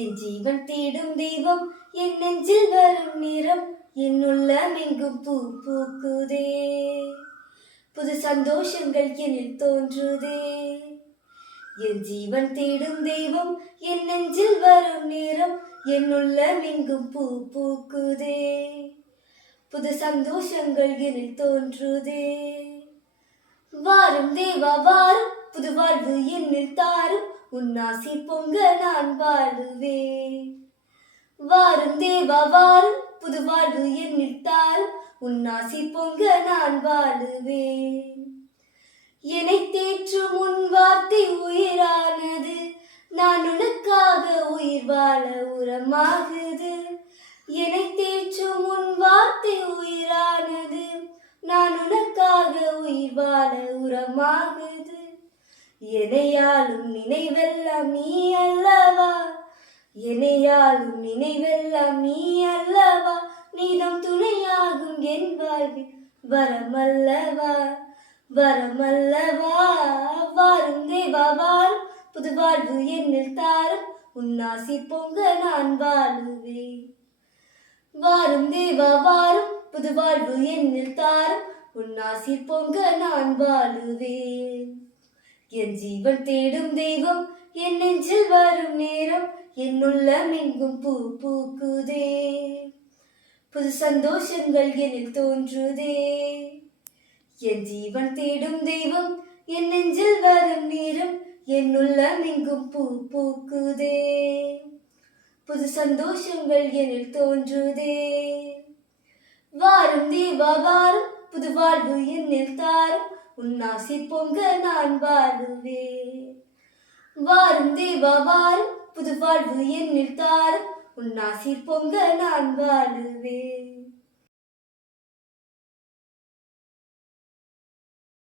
என் ஜீவன் தேடும் தெய்வம் என் நெஞ்சில் வரும் நிறம் என் உள்ளமெங்கும் பூ பூக்குதே. புது சந்தோஷங்கள் என்னில் தோன்றுதே. என் ஜீவன் தேடும் தெய்வம் என் நெஞ்சில் வரும் நிறம் என் உள்ளமெங்கும் பூ பூக்குதே. புது சந்தோஷங்கள் என்னில் தோன்றுதே. வாரும் தேவா வாரும் புது வாழ்வு என்னில் தாரும் உன்னாசி பொங்க நான் வாழுவேன். வாரும் தேவா வாரும் புது வாழ்வு என்னில் தாரும் உன்னாசி பொங்க நான் வாழுவேன். என்னை தேற்றும் உன் வார்த்தை உயிரானது. நான் உனக்காக உயிர் வாழ உரமாகுது. என்னை தேற்றும் உன் வார்த்தை உயிரானது. நான் உனக்காக உயிர் வாழ உரமாகுது. எனையாளும் நினைவெல்லாம் நீ அல்லவா. எனையாளும் நினைவெல்லாம் நீ அல்லவா. நீதம் துணையாகும் என் வாழ்வில் வரமல்லவா வரமல்லவா. வாரும் தேவா வாரும் புது வாழ்வு என்னில் தாரும் உன்னாசி பொங்க நான் வாழுவேன். வாரும் தேவா வாரும் புது வாழ்வு என்னில் தாரும் உன்னாசி பொங்க நான் வாழுவேன். என் ஜீவன் தேடும் தெய்வம் என் நெஞ்சில் வரும் நேரம் என் உள்ளமெங்கும் பூ பூக்குதே. புது சந்தோஷங்கள் என்னில் தோன்றுதே. என் ஜீவன் தேடும் தெய்வம் என் நெஞ்சில் வரும் நேரம் என் உள்ளமெங்கும் பூ பூக்குதே. புது சந்தோஷங்கள் என்னில் தோன்றுதே. வாரும் தேவா வாரும் புது வாழ்வு என்னில் தாரும் உன்னாசி பொங்க நான் வாழுவேன். வாரும் தேவா வாரும் புது வாழ்வு என்னில் தாரும் உன்னாசி பொங்க நான் வாழுவேன்.